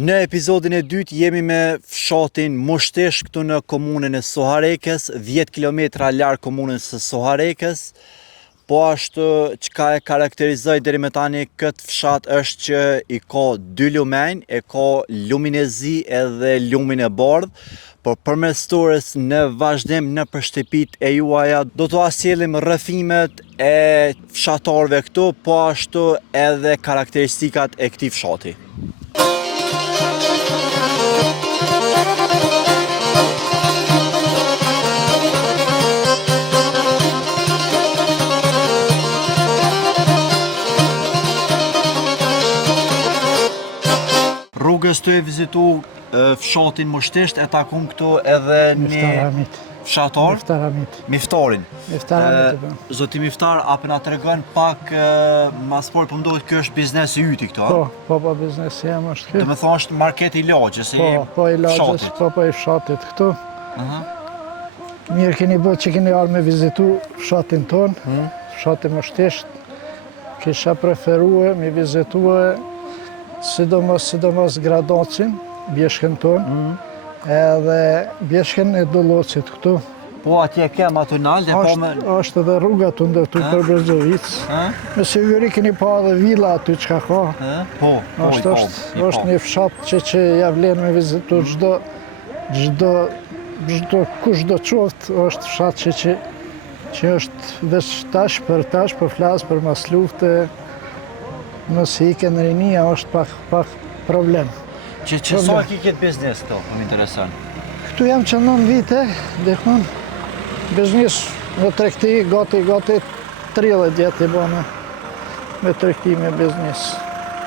Në episodin e dytë jemi me fshatin Mushtesh këtu në komunën e Soharekës, 10 kilometra larg komunës së Soharekës. Po ashtu çka e karakterizoi deri më tani këtë fshat është që i ka dy lumenj, e ka lumin e zi edhe lumin e bardh, por përmes turës në vazhdim në shtëpitë e juaja do t'u asjellim rrëfimet e fshatarëve këtu, po ashtu edhe karakteristikat e këtij fshati. Rrugës të e vizitu fshatin Mushtesh, e takon këtu edhe një fshatar? Miftarin. Zoti Miftar, apo na tregon pak maspor, po mduhet kjo është biznesi yti këtu, a? Po, biznesi jam është kjo. Do me thonë është market i lagjës, po i lagjës, po i fshatit këtu. Mirë keni bërë që keni ardhur me vizitu fshatin ton, fshatin Mushtesh. Kisha preferue me vizitue sidomos Gradocin, bjeshken ton, edhe bjeshken e Dollocit këtu. Po atje kem ato nalë, po me... Është edhe rruga të ndërtu për Brezovic. Me siguri keni pa edhe villa aty çka ka. Po. Është një fshat që ja vlen me vizitu kush do qoftë, është fshat që është veç tash për flas për mas lufte. Nëse i ke në rinia, është pak problem. Që sa ki këtë biznes këto, më intereson? Këtu jam që 9 vite, dekon, biznes në tregti, gati 30 vjet i bëna me tregti me biznes.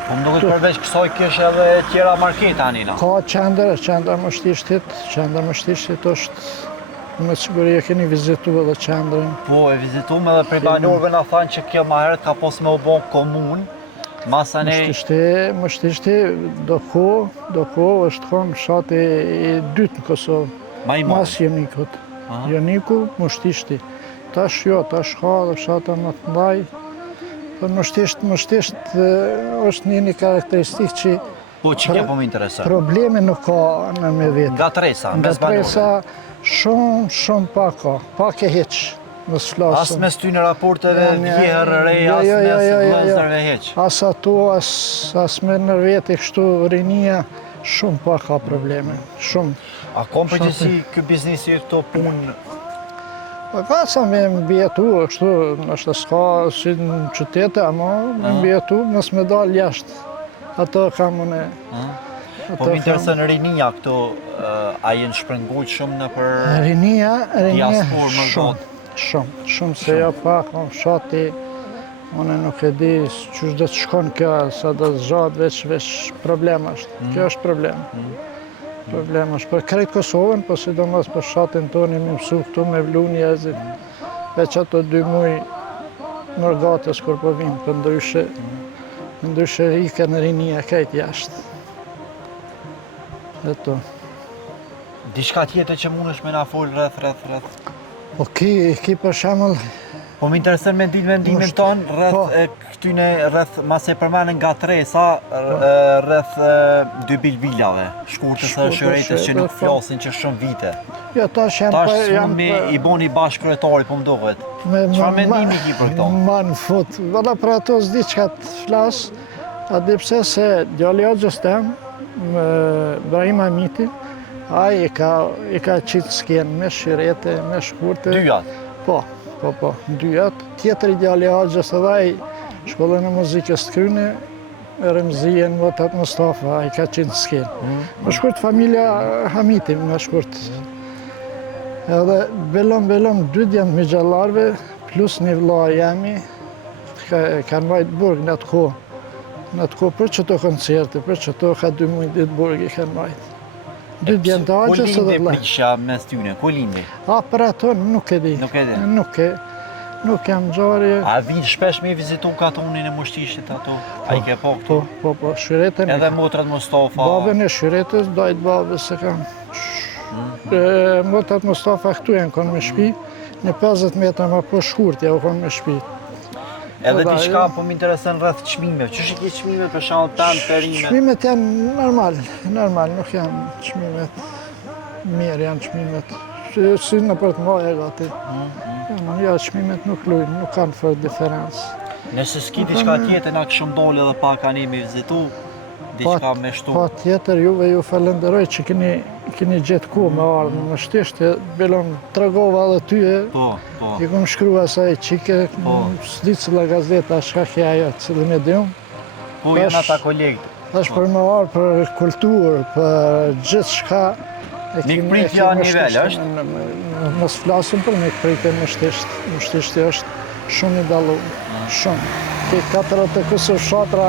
Po më duket përveç kësaj kish edhe tjera marketa anina? Ka qendra Mushtishtit është me siguri e keni vizitu edhe qendrën. Po, e vizitum edhe prej banorëve na thanë që kjo ma herët ka pos me u bon komunë. Mushtishti do ko është konë fshati i dytë në Kosovë. Mas Jonikut. Joniku, Mushtishti. Tash ka dhe fshata më të ndaj. Për Mushtishti është një karakteristikë që... Po, që kjo po më interesën? Probleme nuk ka në me vetë. Gatresa, mes banorëve? Shumë pak ka, pak e heq. As mes ty në raporteve vjeherë rej, as mes vëzërve heq? As ato, as me nërveti kështu rinia, shumë pak ka probleme, shumë. A kom përgjithsi kë biznesi këto punë? Ka sa me mbjetu, kështu, nështë s'ka si në qytete, ama me mbjetu, mës me dalë jashtë. Ato kam une. Po më interesën rinia këto, a jenë shprengujt shumë në për diaspor më gotë? Shumë se ja pak, në fshati, une nuk e di qështë do të shkon kjo, sa do të zxatë, veç problem është. Kjo është problem. Problem është për krejt Kosovën, po sidomos për fshatin tonë mi mësu këtu me vlu njerëzit. Veç ato 2 muj mërgatës kur po vinë, për ndryshe ike në rinia krejt jashtë. Eto. Dishka tjetër që mund është me na folë rreth? Po ki për shemull... Po më interesën mendimin tonë rreth mas e përmanë nga tresa, rreth 2 bilbilave, shkurtës e shëretës që nuk flasin që shumë vite. Jo, tash janë i boni bashkëkryetari, po më dohet. Çfarë mendimi ki për këto? Ma në fut, valla për ato s'di qka të flas, a di pse se djali Hoxhës tem, Brahim Hamiti, ai i ka qitë skenë me shirete, me shkurte. 2 jatë? Po, 2 jatë. Tjetër i djali Hoxhës edhe ai shkollën e muzikës të kryne, Remzien, Votat Mustafa, ai ka qitë skenë. Më shkurt familja Hamiti, më shkurt. Edhe belom 2 djemë me gjallarve, plus një vlla jemi, kanë vajtë burg në atë kohë. Në atë kohë për qëto koncerte, për qëto ka 2 muj ditë burg i kanë vajtë. 2 djemë të Hoxhës edhe vlla. Ku lindi prisha mes tyne? Ku lindi? A, për ato nuk e di. Nuk jam gjari... A vinë shpesh me vizitu katunin e Mushtishtit ato? A i ke po këtu? Po, Shyretën... Edhe motrat Mustafa? Babën e Shyretës, dajt babës se kam. Motrat Mustafa këtu janë konë me shpi, në 50 metra ma po shkurtja u konë me shpi. Edhe diçka po më intereson rreth çmimeve. Ç'është ki çmime për shembull tan perime? Çmimet janë normal, nuk janë çmimet mirë, janë çmimet si në për të mëdha gati. Ja, çmimet nuk lujnë, nuk kanë fort diferencë. Nëse s'ki diçka tjetër na kishëm dolë edhe pak ani me vizitu, diçka me shtu. Pa tjetër, juve ju falenderoj që keni gjetë ku me ardhë më shtishtë, belon tregova edhe tyje, Po. i kom shkru asaj qike, s'di cila gazeta, shka kja ajo, cilë medium. Po, janë ata kolegë. Tash për me ardhë për kulturë, për gjithë shka, Mikpritja nivel, është? Mos flasim për mikpritje më shtishtë është shumë i dallu, shumë. Ke 40 e kësë fshatra,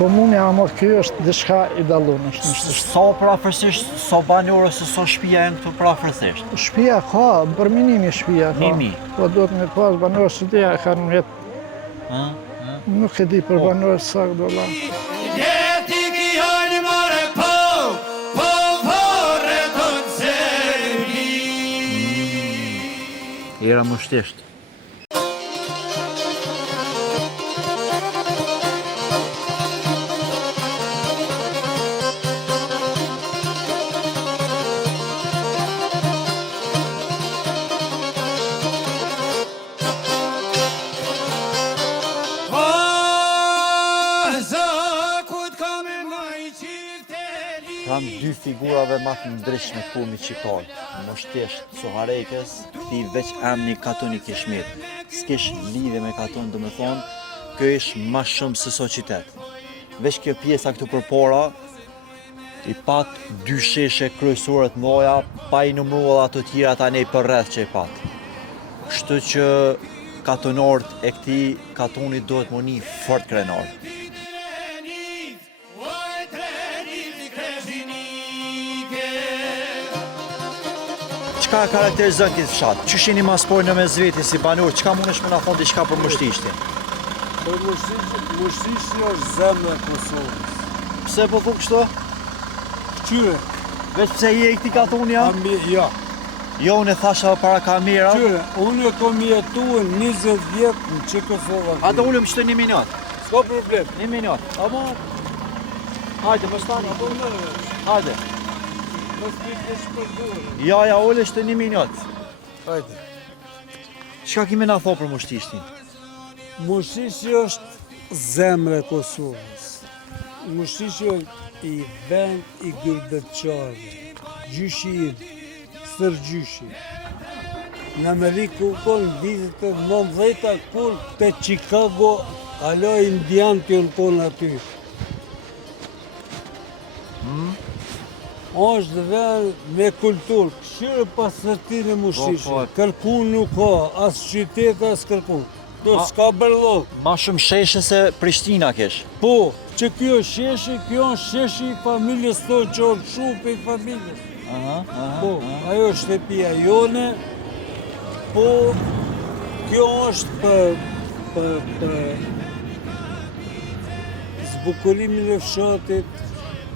komuni ama ky është diçka i dalluar në shtishtë. Sa prafërsisht, sa banor ose sa shtëpia janë këtu prafërsisht? Shtëpia ka, për minimi shtëpia ka. 1000. Po duhet me pas banor së dia kanë jetë. Nuk e di për banor sakt dolla. Era më shtishtë. Pram dy figurave më të ndryshme të kombit shqiptar, Mështesht Soharekës, këti veç emni Katuni Kishmir. S'kish lidhje me Katun, do me thonë, kjo ish ma shumë se so qytet. Veç kjo pjesa këtu përpara, i pat dy sheshe kryesore të mëdha, pa i numëruar ato tjera tani për rreth që i pat. Kështu që katunorët e këtij Katuni duhet më një fort krenar. Çka karakterizon këtë fshat? Qysh jeni maspojnë në mes veti si banor? Çka mundesh më na thonë diçka për Mështishtin? Për Mështishti është zemra e Kosovës. Pse po thua kështu? Qyre. Veç pse je këtij Katuni ja? Ja. Jo, unë thasha para kamera. Qyre, unë kom jetuar 20 vjet në Çekoslovakë. A do ulëm çto 1 minutë? S'ka problem. 1 minutë. Apo hajde, më stani. Hajde. Ja, ulesh të 1 minutë. Hajde. Çka kime na thonë për Mështishtin? Mështishti është zemra e Kosovës. Mështishti është i vend i gërbetçarëve. Gjyshi im, stërgjyshi. Në Amerikë konë vitet e 90-ta kur te Chicago, alo indian të jonë konë aty. është vend me kulturë, këshirë pasërtin e Mështishti. Kërkun nuk ka, as qytet, as kërkun. Do s'ka bërlog. Ma shumë sheshe se Prishtina kesh. Po, që kjo është sheshi, kjo është sheshi i familjes tonë, që është shupi i familjes. Po, ajo është shtëpia jone, po, kjo është për zbukurimin e fshatit.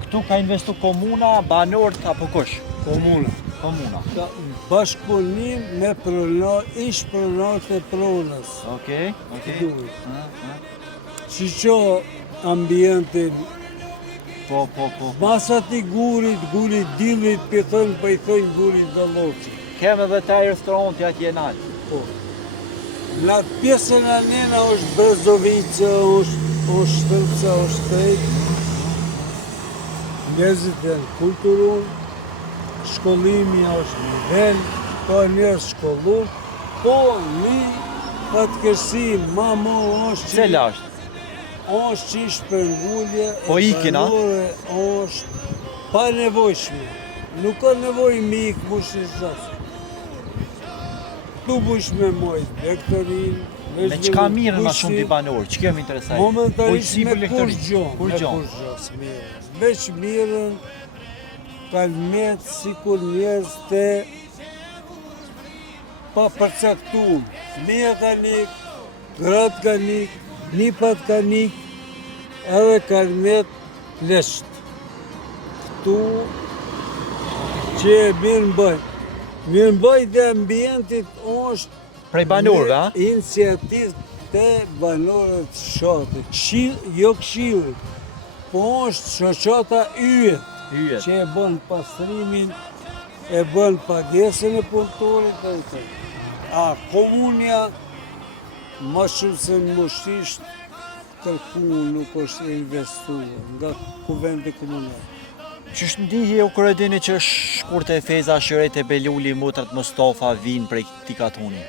Këtu ka investu komuna, banorët apo kush? Komuna. Ka bashkëpunim me ish pronarët e pronës. Okej. Që që ambientin, Po. masat i gurit dillit, pëthën, për i thënë gurit dhe loqë. Kem edhe taj restorant atje nalë. Po. Në pjesën e nena është Brezovica, është Shtërca, është Tejt. Njerëzit e në kulturun, shkollimi është nivel, ka njerëz shkollu, po një fatkeqësi ma është Cela është? është që ishtë për ngullje Po ikin, a? është pa nevojshme. Nuk ka nevoj me ikë Mështishtas. Tu bush me mojt lektorin, Me qka mirën ma shumë t'i banorë, që kjo më interesaj? momentarisht Ujtësi me për lektorin. kur gjon. Veç mirën, kalmet, si kur njerëz të pa përcaktuar. Meja ka nik, gratë ka nik, nipat ka nik, edhe kalmet lesht. Këtu që e mirë mbajt. Mirë mbajt dhe ambientit është Prej banorëve, a? iniciativë te banorët fshatit. Jo këshillit, po është shoqata yjet, Yjet. që e bën pastrimin, e bën pagesën e punëtorit e të. A komunja, ma shumë se në Mushtisht, kërku nuk është investuar nga kuvendi komunal. Qysh ndihi u kur e dini që Shkurte Feza, Shërete Beluli, Mutrat Mustafa vinë prej këtij katuni?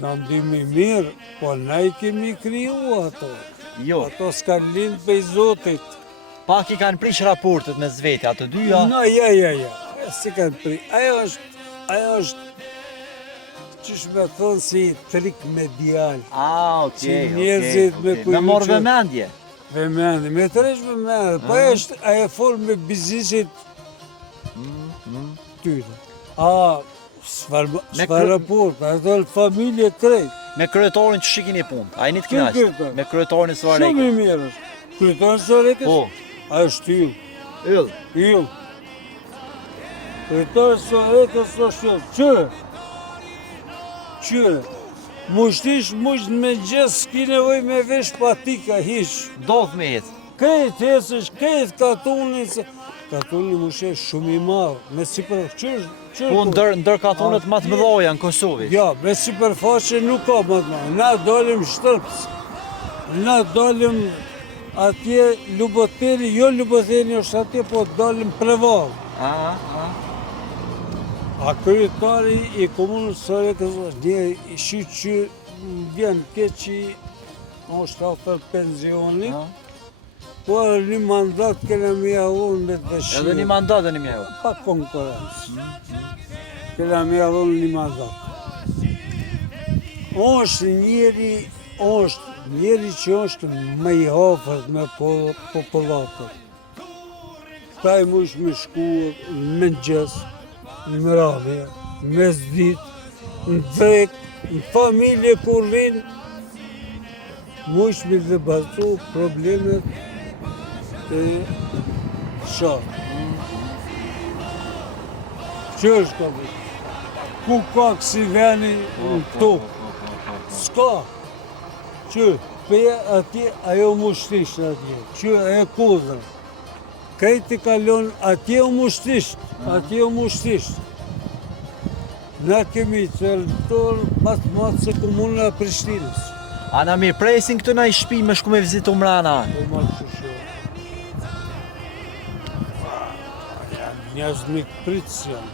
Në ndihmë mirë, po na i kemi kriju ato. Jo, Ato s'ka lind pej Zotit. pak i kanë prish raportet me zvete ato dyja. No, ja. Si kanë pri. Ajo është, qysh me thonë si trik medial. Okej, Që njerëzit me Me morë kujtë- vëmendje. Vëmendje, me tresh vëmendje. Po ajo fol me biznesit tyre. S'far raport, ato në familje krejt. Me kryetorin që shikin e punë, a i një të Kë knasht? kryetor? Me kryetorin së Shumë vareke. i mirë është. Kryetar Sorekës? Po, Ajo është yll. yll. Yll. Kryetar Sorekës është yll. Qyre. Mushtish me gjesë s'ki nevoj me vesh patika hiq. Dodh me jetë. Krejt hesësh, krejt katunin se... Katuni mushe shumë i madhë, me si për... Po ndër katunët më të mëdhoja në Kosovë. Ja, me si përfaqe nuk ka më të madhë. Na dalim shtërpës. Na dalim atje Luboteri, jo Luboteri është atje, po dalim Prevall. A kryetari i komunës Sorekës është një që vjen keq që është afër pensionit, po një mandat kena me javon me dëshirë. Edhe një mandat e një mjeu. Pa konkurencë. Kena me javon një mandat. Është njeri që është me i afërt me popullatët. Ta i mush me shkuar me gjes, në mërave, me zdit, në drek, në familje kur rinë, mush me debatu problemet e shatë. Që është ka bërë? Ku ka kësi veni në tokë? S'ka. Që, peja atje, ajo mushtisht atje. Që, e kodrë. Krejti kalon, atje u mushtisht. Na kemi territor matë se komunën e Prishtinës. A na mirë presin këtë na i shpi me shku me vizitu mrana. Po matë që shumë. Njerëz me pritës janë.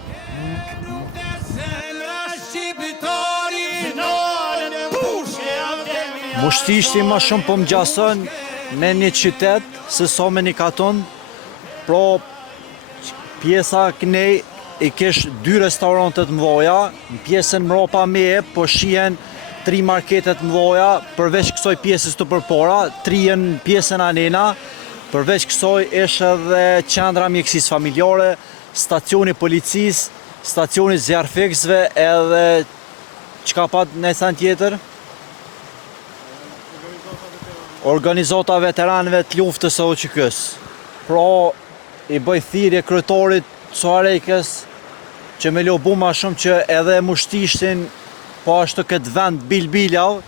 Mushtishti ma shumë po më gjason me një qytet, se so me një katon, pro pjesa kënej i kesh 2 restorantet mdoja, në pjesën mropa me po shien 3 marketet mdoja, përveç kësoj pjesës të përpora, 3 në pjesën anena, përveç kësoj është edhe qendra mjekësis familjare, stacioni policis, stacioni zjarfikësve edhe qka pat në sen tjetër? Organizata veteranëve të luftës së OÇK-s. Pra, i bëj thirrje kryetorit Soharekës që me lobu ma shumë që edhe Mushtishtin po ashtu këtë vend bilbilav.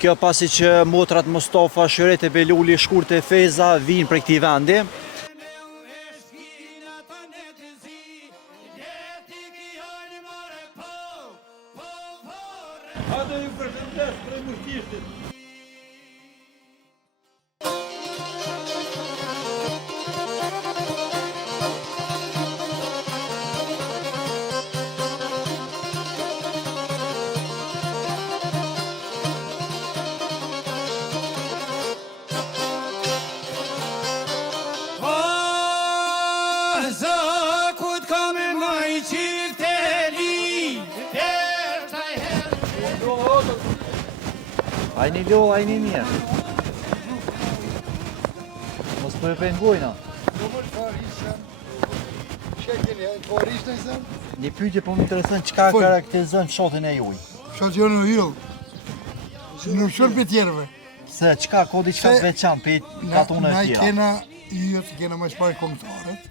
Kjo pasi që Mutrat Mustafa, Shërete Beluli, Shkurte Feza vinë prej këtij vendi. Ate ju përshëndes prej Mushtishtit. Ajni lo, ajni mirë. Mos po e pengojna. Një pyetje po më intereson çka karakterizon fshatin e juaj. Fshati jonë në Hill. Nuk shumë për tjerëve. Se çka ka diçka të veçantë për katunën e Na i tjera. kena yjet, kena më shpaj kombëtarët.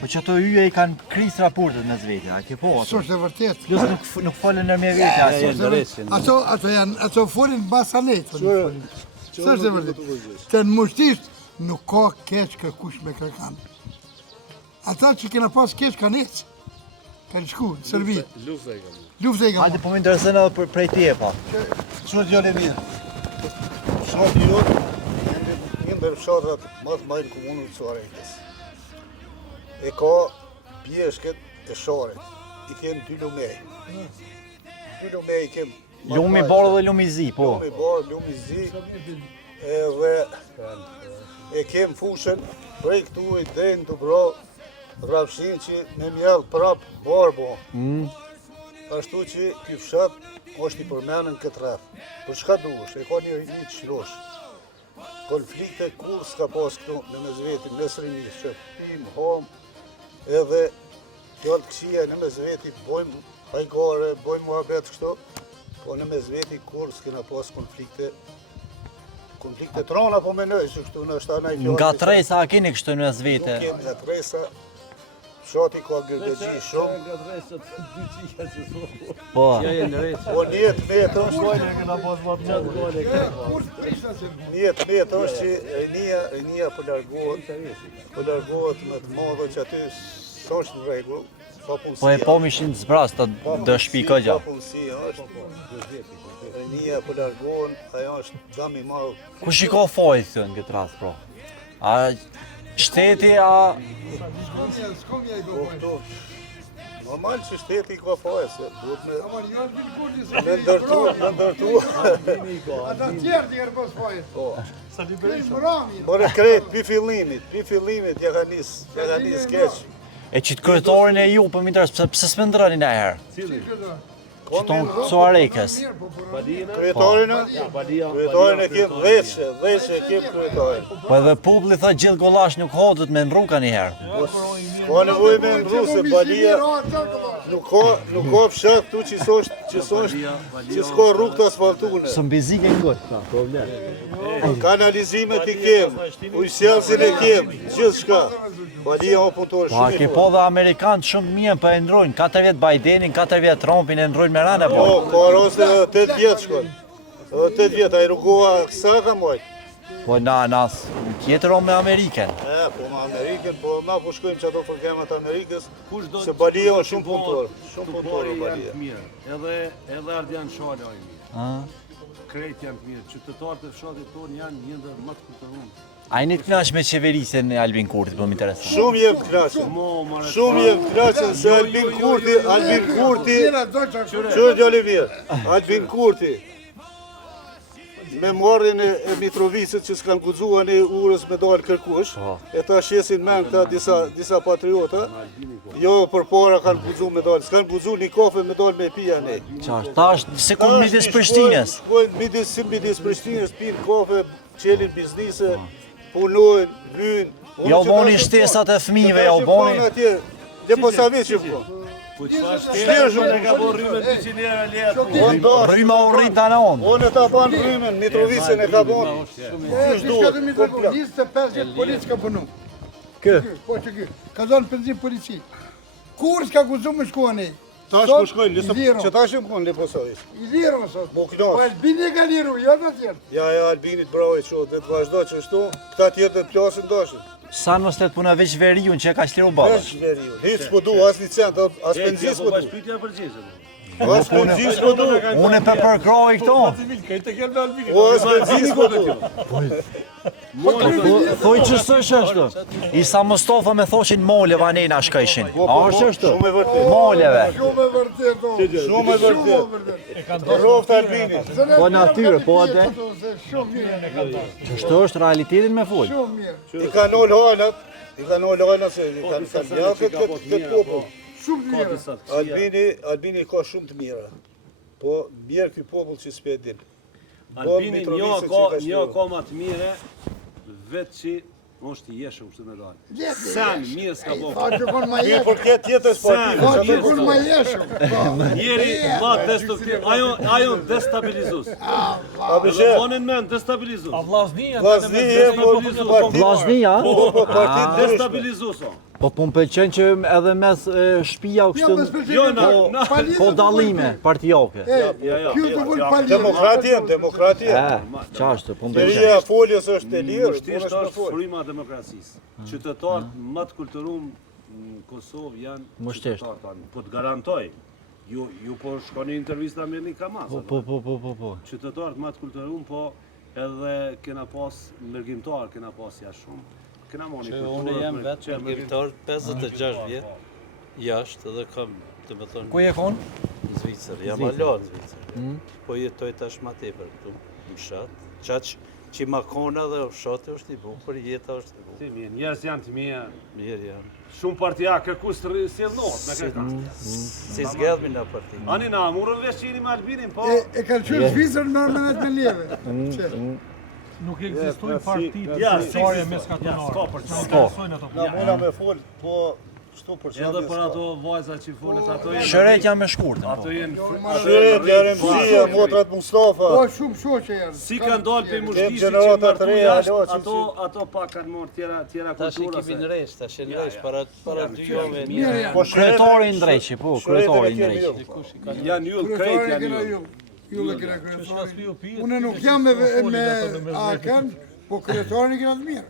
Po Po që ato yje I kanë krisë raportet me vetë, a ke po ato? S'është e vërtet. Plus nuk folën në me vetë. Ato folin basanet. S'është e vërtet. Të në mushtisht nuk ka keq kërkush me kërkan. Ata që kena pas keq kanë ecë. Kanë shku, në Serbi. Lufta I ka. Hajde po më interesën edhe prej tje pa. Shumë djallë e mirë. Fshati jotë, një ndër fshatrat më të majtë në komunën të Suarejkës. E ka pjeshket e sharet. I kem 2 lumej. 2 lumej I kem. Lumi barë dhe lumi zi, po. Lumi barë, lumi zi. Edhe e kem fushën prej këtu I denë të bro rrafshin që me mjellë prap barë bo. Ashtu që ky fshat është I përmenën këtë rreth. Për çka duhesh? E ka një çlosh. Konflikte kur s'ka pas këtu në mes vetit, mes rinis, që pim, hom, edhe fjallë kësia në mes vetit, bojmë hajgare, bojmë muhabet kështu, po në mes vetit kur s'kena pas konflikte trona po menoj, që kështu në shtanaj fjallë. Nga tresa a keni kështu në mes vete? Nuk jem nga tresa, fshati ka gërbeqi shumë. Po. Po njët me të është që rinia po largohet me të madhe që aty s'është në rregull, pa punësia. Po e po mishin të zbras të dë shpika gja. Pa punësia është. Rinia po largohen, ajo është dam I madh. Ku shiko fojë thënë këtë rast, pro? A shteti, a... Po këtu, normal që shteti ka fajë, se duhet me ndërtu. Ata tjerë t'i kërë pas fajë. Po. Mërami. Por e krejt, pi fillimit, ja ka nis keq. E që të kryetorin e ju, për më interes, pëse s'me ndërani në herë? Që tonë Suarejkës. Kryetorin e kem dheqe e kem kryetorin. Po edhe publi tha gjithë golash nuk hodët me ndruka një herë. Ka nevoj me ndru se Balia nuk ka fshat tu që s'ka rrugë të asfaltune. Së mbizike në gotë. Kanalizimet I kem, ujësjelsin e kem, gjithë shka. Balia o punëtorë Po a shumë ke I po dhe Amerikanë shumë mirë për e ndrojnë, 4 vjetë Bidenin, 4 vjetë Trumpin e ndrojnë me rane, po. Po, ka rase 8 vjetë shkon. 8 vjetë, a I rrugua kësa ka mojtë. Po na tjetër o me Ameriken. Po me Ameriken, po na po shkojmë që ato fërkemet Amerikës, se Balia o shumë punëtorë Balia. Edhe Ardian Shala I mirë. Krejt janë të mirë. Qytetarët e fshatit tonë janë një ndër më të kulturuar. A I një të knash me qeverisën e Albin Kurti, po më interesant. Shumë jem të knaqen. Shumë jem të knaqen se Albin Kurti, qërë djali mirë, Albin Kurti, me marrjen e Mitrovicit që s'kan guxua në urës me dalë kërkush, e ta shesin men këta disa patriota, jo për para kanë guxu me dalë, s'kan guxu një kafe me dalë me pija ne. Qartë, ta është se ku midis Prishtinës. Midis Prishtinës, pinë kafe, qelin biznise, punojnë, lynë. Ja u boni shtesat e fëmijëve, ja u boni. Dhe po sa veç që po. Po çfarë shtesë e ka bërë rrymë 200 euro letë. Rryma u rrit tani on. Unë ta ban rrymën, Mitrovicën e ka ban. Shka të Mitrovicën, 25 jetë policë ka punu. Kë? Po që kë, ka zonë përzim polici. Kur s'ka guzu më shkuan e? Tash po shkojnë, që tash më konë Leposavit. I lirën sot. Mo Po knas. Albini ka liru, jo të tjerë. Ja, Albinit bravo që dhe të vazhdo që shtu, këta tjerë të plasin dashën. Sa mos let puna veç veriun që e ka shliru baba. Vesh veriu, hiç po du, as licent, as benzis po du. Shpytja përgjithshme. As benzis po du. Unë e përkroj këto. O as benzis po du. Thoj që s'është ashtu. Isa Mustafa me thoshin mole vanena shkajshin. A është ashtu? Shumë e vërtet. Moleve. Shumë e vërtet, o. Shumë e vërtet. Roft Albinit. Po natyre, po atë. Shumë mirë, Ç'është është realitetin me fol. shumë mirë. I kanë ol halat, se i kanë ja këtë popull. Shumë mirë. Albini ka shumë të mira. Po mirë ky popull që s'pe din. Albini një ka më të mire, vetë që është I jeshëm kështu me dalë. Sen mirë s'ka bo. Pa që konë ma Mirë jeshëm. për këtë tjetër Pa sportive. që konë ma jeshëm. Njeri ma destruktiv, ajo destabilizus. A Edhe bishe, vonin mend, destabilizu. vllaznia, po Vllaznia, partit Destabilizu so. po më pëlqen që edhe mes shtëpia u Jo, mes kështu Jo, pëlqen. na. ko dallime partijake. Kjo të vëllë palje. Demokratia. Çashtë, po më pëlqen. Qeveria foljes është e lirë, Kushtisht punës me është fol. fryma e demokracisë. Qytetarët më të kulturuar në Kosovë janë Mushtesht. qytetarë tanë. Po të garantoj, ju po shkoni intervista me një kamas. Po. Qytetarët më të kulturuar, po edhe kena pas ndërgjimtar, kena pas jashtë shumë. Kena moni kulturë. Unë jam vetë ndërgjimtar 56 vjet jashtë dhe kam, të më thonë, Ku je kon? në Zvicër, jam alo në Zvicër. Po jetoj tash ma tepër këtu në fshat. Qaq që ma kona dhe fshati është i bukur, jeta është i bukur. Ti mirë, njerëz janë të mirë. Mirë janë. Shumë partia kërkus të sjellnohet me këtë. Si zgedhmi në parti. Ani na morën vesh që jeni me Albinin, po. E kanë qërë Zvicër në menet me leve. Nuk ekzistojnë partitë Ja, zyrtare si meskatonare. s'ka për çfarë. Interesojnë ato. Na mona me fol, po shtu për Edhe për ato vajza që folet ato janë. Shëret janë me shkurtën. Ato janë. Shëret, Jaremzia, motrat Mustafa. Po, shumë shoqe janë. Si kanë dalë për mushtishit që gjenerata të martu reja, jashtë, alo, që ato pak kanë marrë tjera Tash i kultura. kemi në resh, tash në resh, para 2 jove. Mirë janë. Po Kryetari i ndreqi, po, kryetari i ndreqi. Janë yll krejt, Kryetari janë kena yll. ju. Ju le kena kryetari. Unë nuk jam me AKN, po kryetari kena të mirë.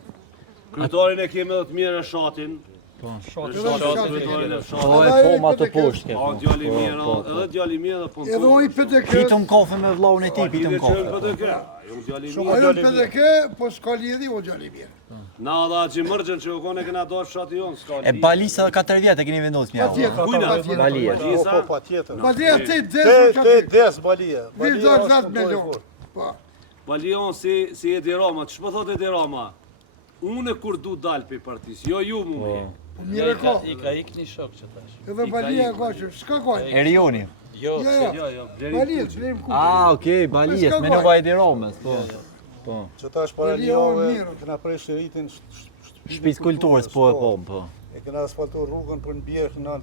Kryetarin e kemi edhe të mirë e shatin. Kryetarin e Po shatin. e poma të poshtë. Po djali mirë, edhe djali mirë edhe punë. Edhe unë i PDK, Pitëm kafe me vllahun e tij, pitëm kafe. Djali ajo mirë. në PDK, po s'ka lidhi, o gjali mirë. Na dha që mërgjën që u kone këna do fshati jonë, s'ka E Balisa 4 vjet e keni vendosur mjau. Patjetër. Balia. Po, pa tjetër. Pa dhe te Te desë, des balia. vi do 10 milion. Po. Balion si Edi Rama, që po thot Edi Rama? Une kur du dal për partisë, jo ju mu me. Po mirë ka. I ka ik një shok që tash. Edhe balia ka që, s'ka gojnë. Erioni. Jo, Jo, se jo. Blerim Balia, Kuqi. blerim ku. Ah, okay, Balia, me nova Edi Romës, po. Po. Që tash para Balia, njove, mirë. kena prej shëritin Shtëpisë kulturës, po e po, po. E kena asfaltuar rrugën për në bjerë në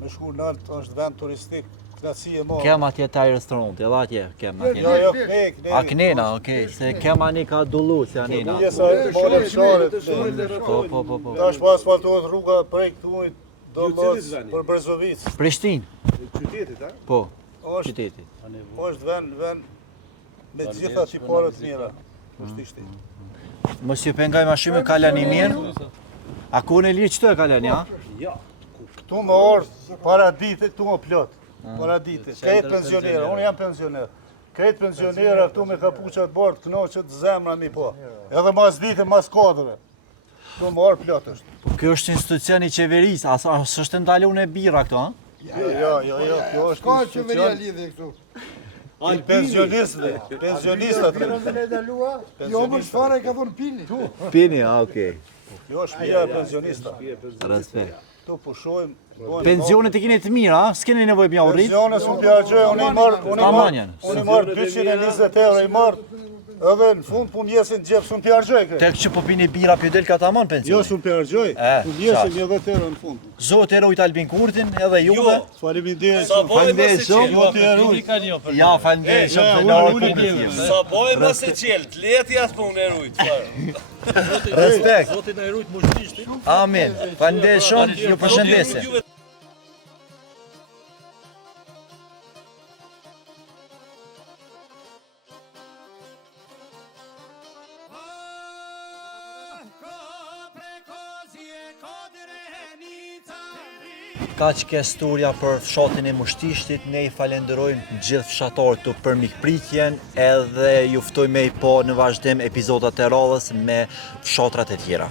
me shku në altë, është vend turistik, knatësi e madhe. Kem atje taj restoranti, edhe atje kem atje. Jo, knek, A knena, okej, se kem ani ka dullu si anina. Pjesa e madhe fsharet. Po. Tash po asfaltohet rruga prej këtu do Ju cilit mos veni? për Brezovic. Prishtinë, Qytetit, a? po, Është qyteti. është vend me të gjitha tiparet mira. Është ishti. Mos ju pengaj ma shumë kalani mirë. A ku në lirë qëto e kalani, a? Ja. Këtu më orë, para dite, këtu më plot. Para dite. Këtë pensionera, unë jam pensioner. Këtë pensionera këtu me kapuqat bordë, knoqët zemra mi po. Edhe mas dite, mas kodrë. Këtu më orë plot është. Kjo është institucion i qeverisë, a s'është ndalu në bira këto, a? Jo, kjo është Ka qeveria institucion lidhe këtu. i pensionistëve, pensionistat. Jo, më shfare ka thonë pini. Pini, a, okej. Kjo është pia e pensionista. Respekt. Tu pushojmë. Pensionet e keni të mira, a? S'keni nevojë m'ja u rrit? Pensione s'u pjargjoj, unë i marr 220 euro i marr. Edhe në fund pu mjesin gjep s'u pjargjoj këtë. Tek që po pini bira pjo del ka tamam Jo pension. s'u pjargjoj. E, Pu mjesin 10 euro në fund. Zoti erojt Albin Kurtin, edhe juve. Faleminderit. Faleminderit shumë. Jo ti eroj. Ja, faleminderit shumë të larë publikisë. Sa boj më se qelë, të leti as punë e rujtë, farë. Respekt. Zoti na erujt mushtishtin. Amin. Faleminderit shumë, ju përshëndesim. Ka që ke storja për fshatin e Mushtishtit, ne i falenderojmë gjithë fshatarët të për mikpritjen edhe ju ftoj me i po në vazhdim epizodat e radhës me fshatrat e tjera.